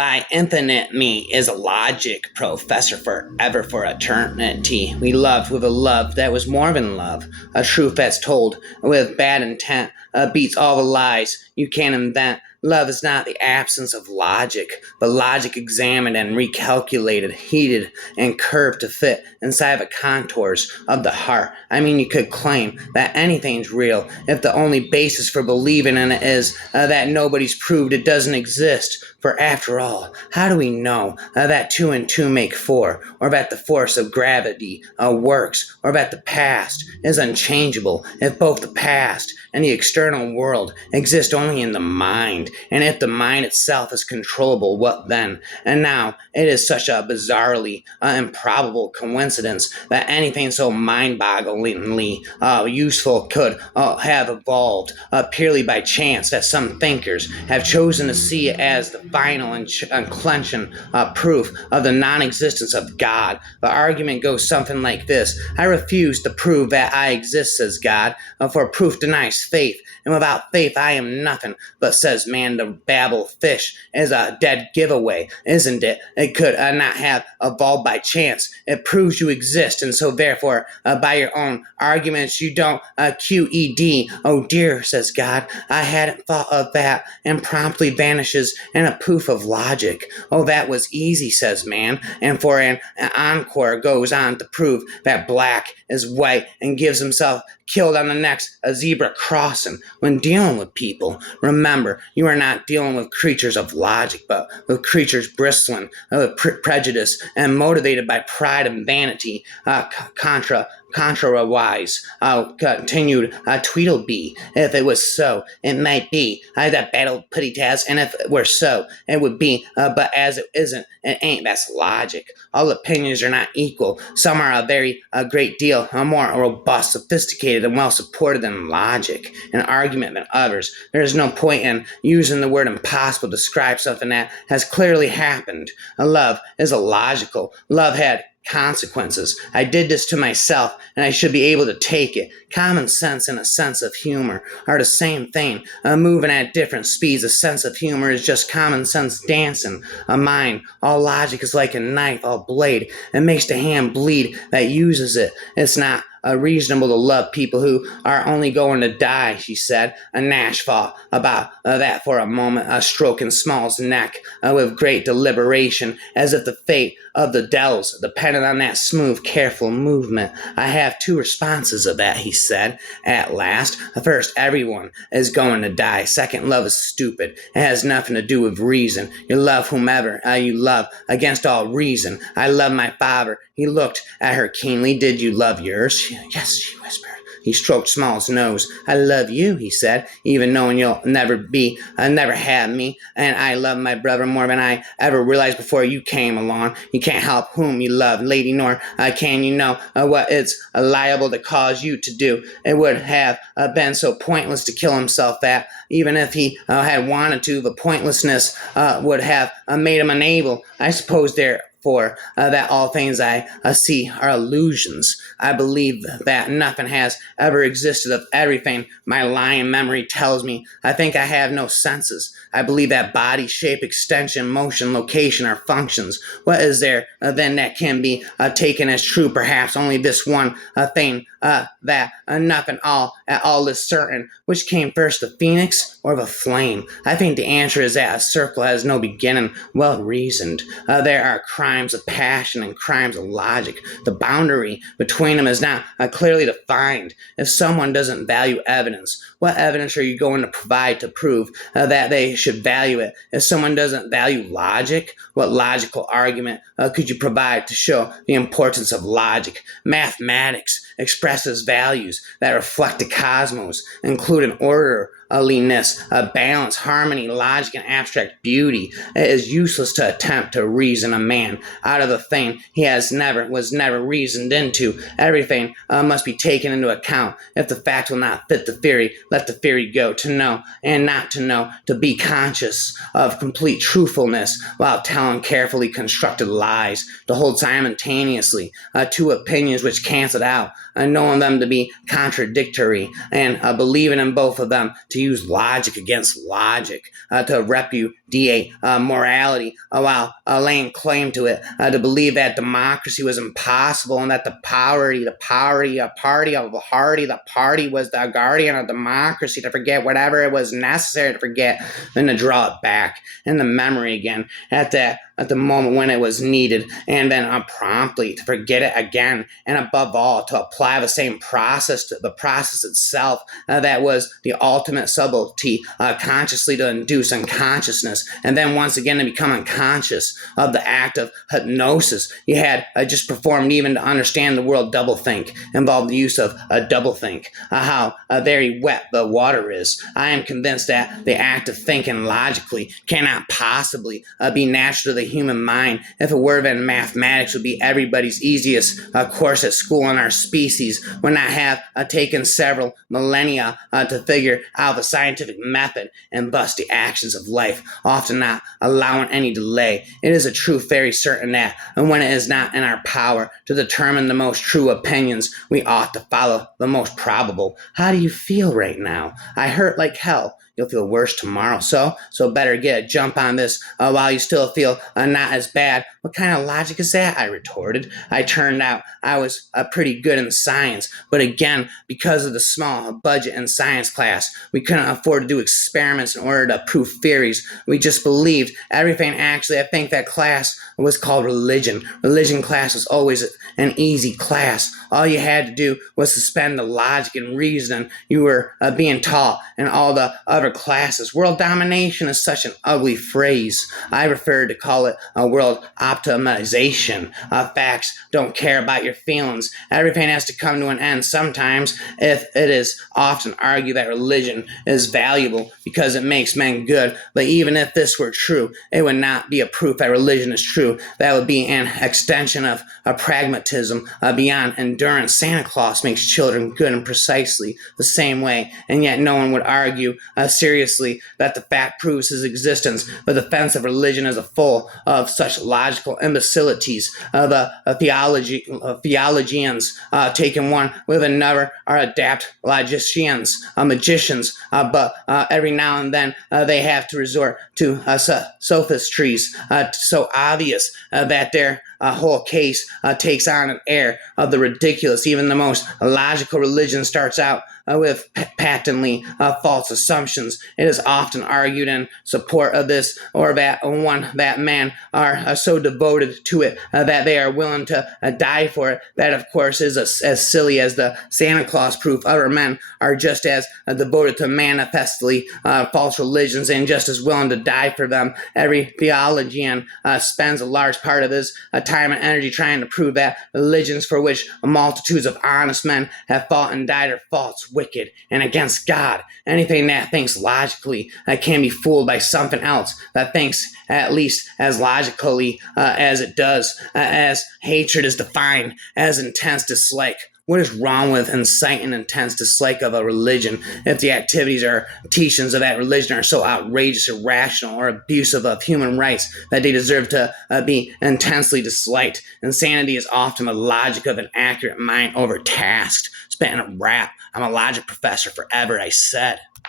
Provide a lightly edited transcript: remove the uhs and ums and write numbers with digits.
By infinite me is a logic professor forever for eternity. We loved with a love that was more than love, a truth that's told with bad intent, beats all the lies you can invent. Love is not the absence of logic, but logic examined and recalculated, heated and curved to fit inside the contours of the heart. I mean, you could claim that anything's real if the only basis for believing in it is that nobody's proved it doesn't exist. For after all, how do we know that two and two make four, or that the force of gravity works, or that the past is unchangeable if both the past and the external world exist only in the mind? And if the mind itself is controllable, what then? And now it is such a bizarrely improbable coincidence that anything so mind-bogglingly useful could have evolved purely by chance, that some thinkers have chosen to see it as the final unclenching proof of the non-existence of God. The argument goes something like this: I refuse to prove that I exist, says God, for proof denies faith, and without faith I am nothing. But says man, the babble fish is a dead giveaway, isn't it? It could not have evolved by chance. It proves you exist, and so therefore, by your own arguments, you don't QED. Oh dear, says God, I hadn't thought of that, and promptly vanishes in a poof of logic. Oh, that was easy, says man, and for an encore goes on to prove that black is white and gives himself killed on the next zebra crossing. When dealing with people, remember, you are not dealing with creatures of logic, but with creatures bristling with prejudice and motivated by pride and vanity. Contrariwise, continued Tweedledee, if it was so, it might be that battle putty task, and if it were so, it would be, but as it isn't, it ain't. That's logic. All opinions are not equal. Some are a very great deal more robust, sophisticated, and well supported than logic and argument than others. There is no point in using the word impossible to describe something that has clearly happened. Love is illogical. Love had consequences. I did this to myself, and I should be able to take it. Common sense and a sense of humor are the same thing, moving at different speeds. A sense of humor is just common sense dancing. A mind, all logic is like a knife, all blade. It makes the hand bleed that uses it. It's not reasonable to love people who are only going to die, she said. Nash thought about that for a moment, stroking Small's neck with great deliberation, as if the fate of the Dells depended on that smooth, careful movement. I have two responses of that, he said, at last. First, everyone is going to die. Second, love is stupid. It has nothing to do with reason. You love whomever you love against all reason. I love my father. He looked at her keenly. Did you love yours? Yes, she whispered. He stroked Small's nose. I love you, he said, even knowing you'll never have me. And I love my brother more than I ever realized before you came along. You can't help whom you love, lady, nor can you know what it's liable to cause you to do. It would have been so pointless to kill himself that, even if he had wanted to, the pointlessness would have made him unable. I suppose that all things I see are illusions. I believe that nothing has ever existed of everything my lying memory tells me. I think I have no senses. I believe that body, shape, extension, motion, location are functions. What is there then that can be taken as true? Perhaps only this one thing, that nothing at all is certain. Which came first, the phoenix or the flame? I think the answer is that a circle has no beginning. Well reasoned. There are crimes of passion and crimes of logic. The boundary between them is not clearly defined. If someone doesn't value evidence, what evidence are you going to provide to prove that they should value it? If someone doesn't value logic, what logical argument could you provide to show the importance of logic? Mathematics expresses values that reflect the cosmos, including orderliness, balance, harmony, logic, and abstract beauty. It is useless to attempt to reason a man out of a thing he was never reasoned into. Everything must be taken into account. If the fact will not fit the theory, let the theory go. To know and not to know, to be conscious of complete truthfulness while telling carefully constructed lies, to hold simultaneously two opinions which cancel out, knowing them to be contradictory, and believing in both of them, to use logic against logic, to morality while laying claim to it, to believe that democracy was impossible and that the party was the guardian of democracy, to forget whatever it was necessary to forget, then to draw it back in the memory again at the moment when it was needed, and then promptly to forget it again, and above all to apply the same process to the process itself that was the ultimate subtlety, consciously to induce unconsciousness, and then once again to become unconscious of the act of hypnosis you had just performed. Even to understand the world doublethink involved the use of a doublethink, how very wet the water is. I am convinced that the act of thinking logically cannot possibly be natural to the human mind. If it were, then mathematics would be everybody's easiest course at school, and our species would not have taken several millennia to figure out the scientific method and thus the actions of life, often not allowing any delay. It is a truth very certain that, and when it is not in our power to determine the most true opinions, we ought to follow the most probable. How do you feel right now? I hurt like hell. You'll feel worse tomorrow. So better get a jump on this while you still feel not as bad. What kind of logic is that? I retorted. I turned out I was pretty good in science, but again, because of the small budget in science class, we couldn't afford to do experiments in order to prove theories. We just believed everything. Actually, I think that class was called religion. Religion class was always an easy class. All you had to do was suspend the logic and reasoning you were being taught in all the other classes. World domination is such an ugly phrase. I prefer to call it a world optimization. Facts don't care about your feelings. Everything has to come to an end sometimes. If it is often argued that religion is valuable because it makes men good, but even if this were true, it would not be a proof that religion is true. That would be an extension of a pragmatism beyond endurance. Santa Claus makes children good in precisely the same way, and yet no one would argue seriously that the fact proves his existence. The defense of religion as a full of such logical imbecilities. The theologians, taken one with another, are adapt logicians, magicians, but every now and then they have to resort to sophistries so obvious that their whole case takes on an air of the ridiculous. Even the most logical religion starts out with patently false assumptions. It is often argued in support of this or that man are so devoted to it that they are willing to die for it. That, of course, is as silly as the Santa Claus proof. Other men are just as devoted to manifestly false religions and just as willing to die for them. Every theologian spends a large part of his time and energy trying to prove that religions for which multitudes of honest men have fought and died are false, wicked, and against God. Anything that thinks logically can be fooled by something else that thinks at least as logically as it does, as hatred is defined as intense dislike. What is wrong with inciting intense dislike of a religion if the activities or teachings of that religion are so outrageous, irrational, or abusive of human rights that they deserve to be intensely disliked? Insanity is often the logic of an accurate mind overtasked. Spitting a rap. I'm a logic professor forever, I said.